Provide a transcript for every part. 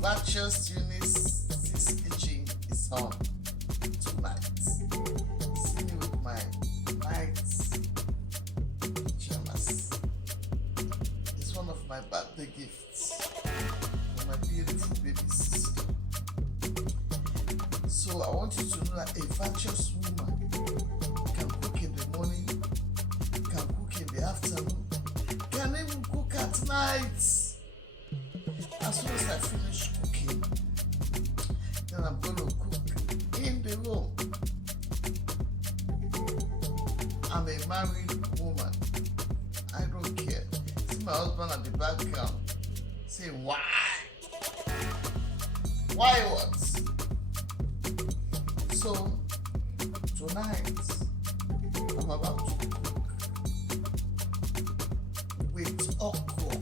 Virtuous Eunice's kitchen is on tonight. See me with my night pajamas. It's one of my birthday gifts for my beautiful baby sister. So I want you to know that a virtuous woman can cook in the morning, can cook in the afternoon, can even cook at night. As soon as I finish cooking, then I'm going to cook in the room. I'm a married woman. I don't care. See my husband at the background saying, why? Why what? So, tonight, I'm about to cook with okra.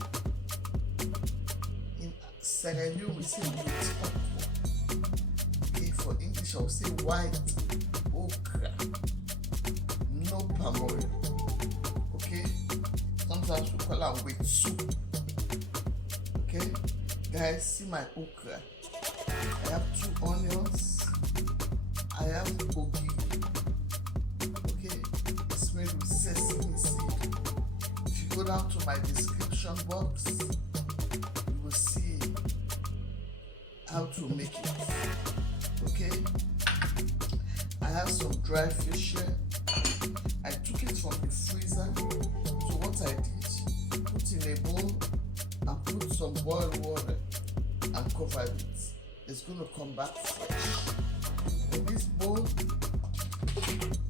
In Sierra Leone, we say with okra. Okay, for English, I will say white okra. No palm oil. Okay? Sometimes we call it with soup. Okay? Guys, see my okra. I have 2 onions. I have ogiri. Okay? It's made with sesame seed. If you go down to my description box, you will see how to make it. Okay? I have some dry fish here. I took it from the freezer. So what I did, put in a bowl and put some boiled water and cover it. It's going to come back fresh. In this bowl,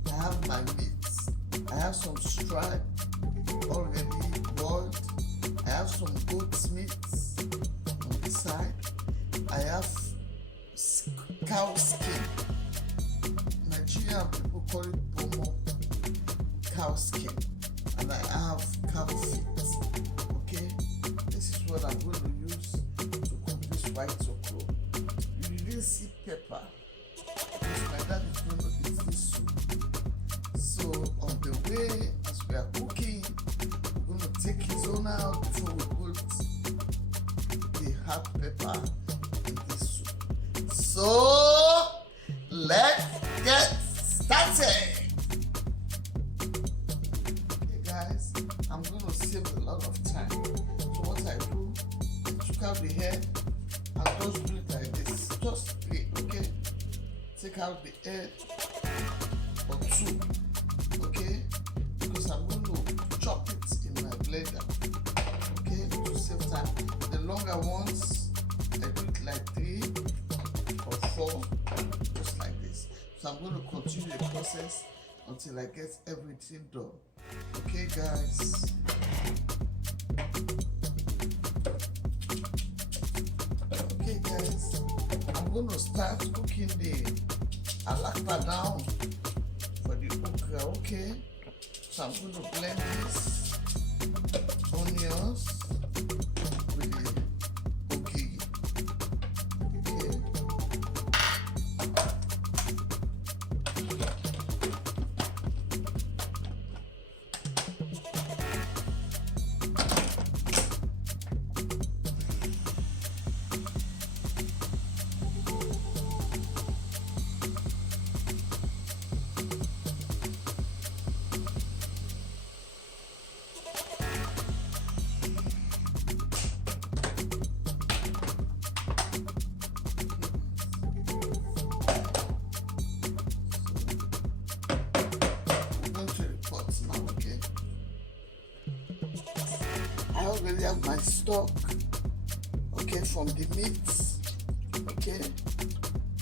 I have my meat. I have some stripe already boiled. I have some goat's meat on the side. I have cow skin. Nigerian people call it bomo, cow skin. And I have cow feet. Okay? This is what I'm going to use to cook this white okra. You didn't see pepper. Because my dad is going to eat this soup. So on the way, as we are cooking, we're going to take his own out before we put the hot pepper in this soup. So let's get started. Okay guys, I'm going to save a lot of time. So what I do, I took out the head and just do it like this. Just play, okay? Take out the head or 2, okay? Because I'm going to chop it in my blender, okay? To save time. The longer ones, I do it like 3 or 4, just like this. So I'm going to continue the process until I get everything done. Okay, guys? Okay, guys? I'm going to start cooking the alakpa down for the okra, okay? So I'm going to blend this onions with the ogiri, okay? I already have my stock, okay, from the meat, okay,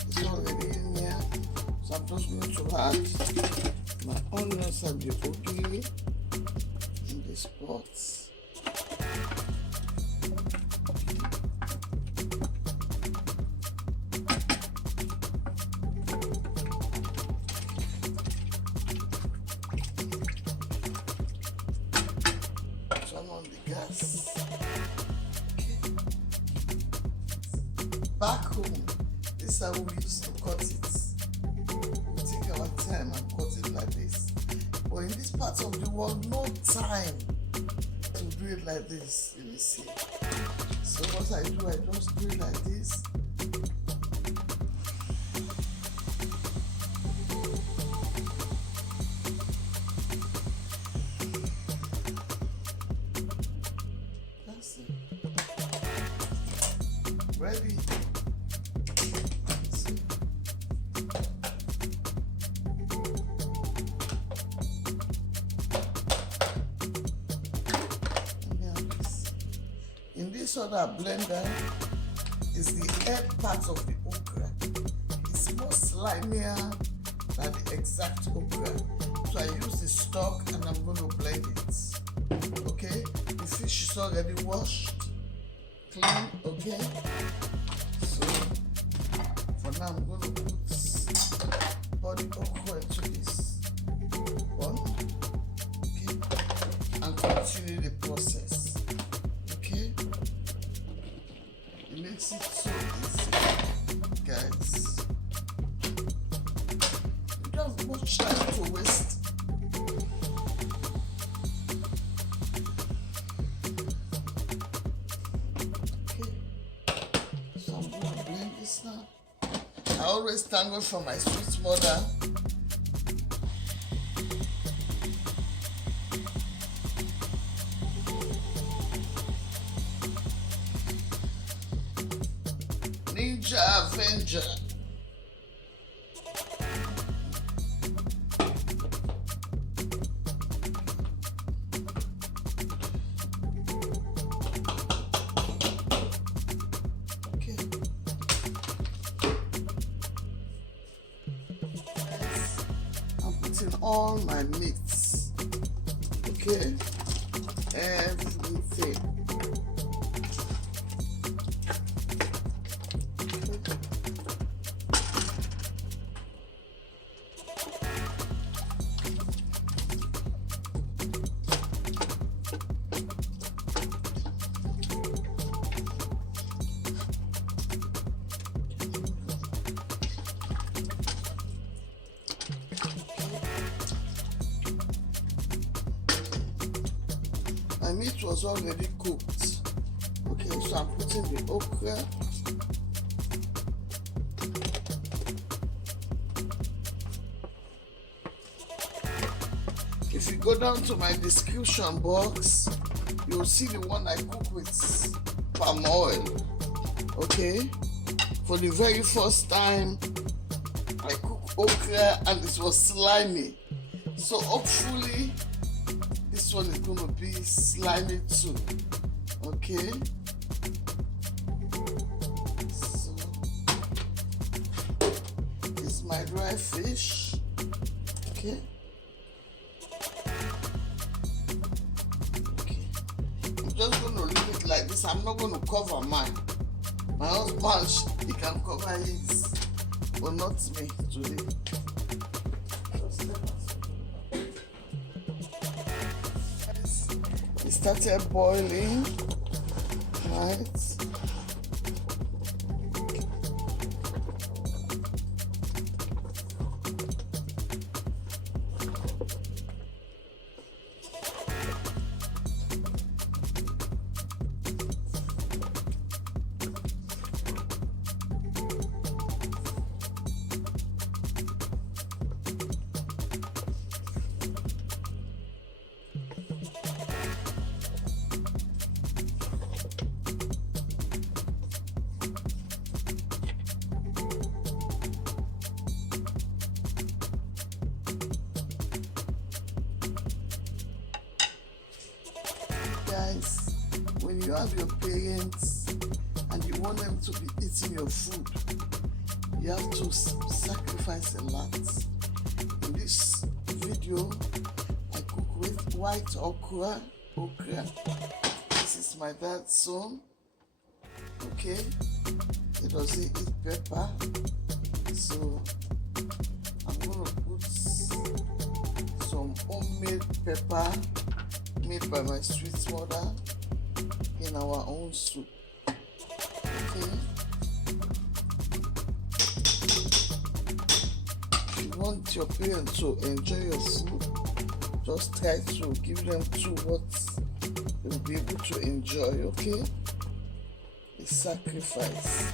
it's already in here. So I'm just going to add my onions and the ogiri in this pot. Turn on the gas. Okay. Back home, this is how we used to cut it. We take our time and cut it like this. But in this part of the world, no time to do it like this. You see. So So what I do, I just do it like this. That's it. Ready? That's it. In this other blender is the head part of the okra. It's more slimier than the exact okra. So I use the stock and I'm going to blend it. Okay? The fish is already washed, clean, okay? So for now I'm going to put all the okra into this one. Okay? And continue the process. It makes it so easy, guys. You don't have much time to waste. Okay, so I'm gonna blend this now. I always thank God for my sweet mother. Ninja Avenger. Okay. I'm putting all my meats. Okay. Everything. My meat was already cooked. Okay, so I'm putting the okra. If you go down to my description box, you'll see the one I cook with palm oil. Okay, for the very first time I cooked okra and it was slimy. So hopefully this one is going to be slimy too. Okay. So this is my dry fish. Okay. Okay. I'm just going to leave it like this. I'm not going to cover mine. My husband, he can cover his, but not me today. It started boiling, right? Guys, when you have your parents and you want them to be eating your food, you have to sacrifice a lot. In this video, I cook with white okra. This is my dad's son. Okay, he doesn't eat pepper, so I'm gonna put some homemade pepper made by my sweet mother in our own soup. Okay. If you want your parents to enjoy your food, just try to give them to what they'll be able to enjoy, okay? sacrifice.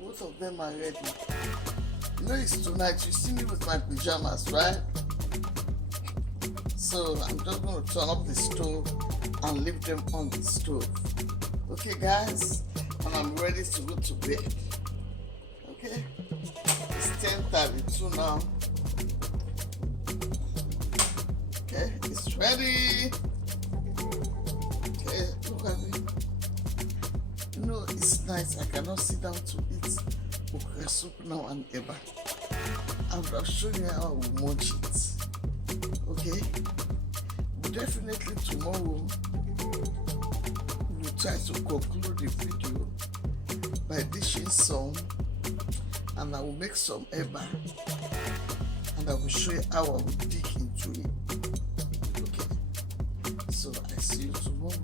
Both of them are ready. You know it's tonight. You see me with my pajamas, right? So I'm just going to turn up the stove and leave them on the stove. Okay, guys? And I'm ready to go to bed. Okay? It's 10:32 now. Okay, it's ready. Okay, look at me. You know, it's nice. I cannot sit down to eat okra soup now and ever. I'll show you how I will munch it. Okay? But definitely tomorrow we will try to conclude the video by dishing some, and I will make some eba, and I will show you how I will dig into it. Okay? So I see you tomorrow.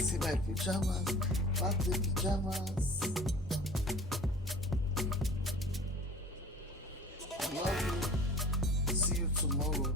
See my pajamas, birthday pajamas. I love you. See you tomorrow.